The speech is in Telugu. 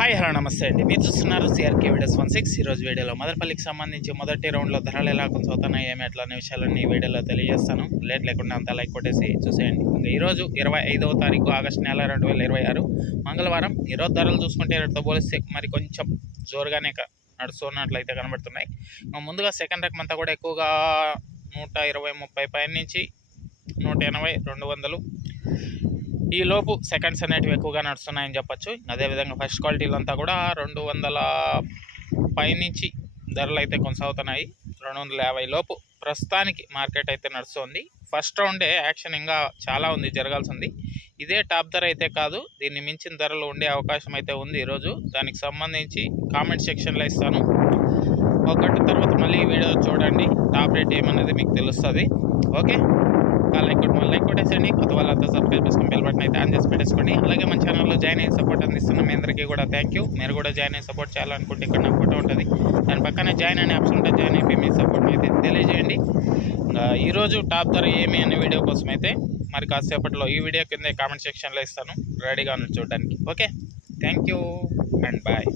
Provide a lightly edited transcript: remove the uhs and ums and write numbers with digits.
హాయ్ హలో నమస్తే అండి. మీరు చూస్తున్నారు సిఆర్కే వీడియోస్ 16. ఈరోజు వీడియోలో మదనపల్లికి సంబంధించి మొదటి రౌండ్లో ధరలు ఎలా కొనసాగుతున్నాయి, ఏమి ఎట్లా అనే విషయాలన్నీ ఈ వీడియోలో తెలియజేస్తాను. లేట్ లేకుండా అంతా లైక్ కొట్టేసి చూసేయండి. ఇంకా ఈరోజు 25వ తారీఖు ఆగస్టు నెల 2026 మంగళవారం. ఈరోజు ధరలు చూసుకుంటే రేటుతో పోలిస్తే మరి కొంచెం జోరుగానే నడుస్తున్నట్లయితే కనబడుతున్నాయి. ముందుగా సెకండ్ రకం అంతా కూడా ఎక్కువగా 120-30 పైన నుంచి 180, 200 ఈ లోపు సెకండ్స్ అనేటివి ఎక్కువగా నడుస్తున్నాయని చెప్పచ్చు. అదేవిధంగా ఫస్ట్ క్వాలిటీలు అంతా కూడా 200 పైనుంచి ధరలు అయితే కొనసాగుతున్నాయి. 250 లోపు ప్రస్తుతానికి మార్కెట్ అయితే నడుస్తుంది. ఫస్ట్ రౌండే యాక్షన్ ఇంకా చాలా ఉంది, జరగాల్సి ఉంది. ఇదే టాప్ ధర అయితే కాదు, దీన్ని మించిన ధరలు ఉండే అవకాశం అయితే ఉంది ఈరోజు. దానికి సంబంధించి కామెంట్ సెక్షన్లో ఇస్తాను. ఒకటి తర్వాత మళ్ళీ ఈ వీడియో చూడండి, టాప్ రేట్ ఏమన్నది మీకు తెలుస్తుంది. ఓకే, లైక్ కొట్టేసండి. కొత్త వాళ్ళంతా సబ్స్క్రైబ్ చేసుకుని బెల్ బటన్ అయితే ఆన్ చేసి పెట్టేసుకోండి. అలాగే మన ఛానల్లో జాయిన్ అయ్యి సపోర్ట్ అందిస్తున్న మీ అందరికీ కూడా థ్యాంక్ యూ. మీరు కూడా జాయిన్ అయ్యి సపోర్ట్ చేయాలనుకుంటే ఇక్కడ నా ఫోటో ఉంటుంది, దాని పక్కనే జాయిన్ అనే ఆప్షన్ ఉంటుంది. జాయిన్ అయిపోయి మీ సపోర్ట్ని అయితే తెలియజేయండి. ఈరోజు టాప్ ధర ఏమి అనే వీడియో కోసం అయితే మరి కాసేపట్లో ఈ వీడియో కింద కామెంట్ సెక్షన్లో ఇస్తాను, రెడీగా ఉంది చూడడానికి. Okay, thank you and bye.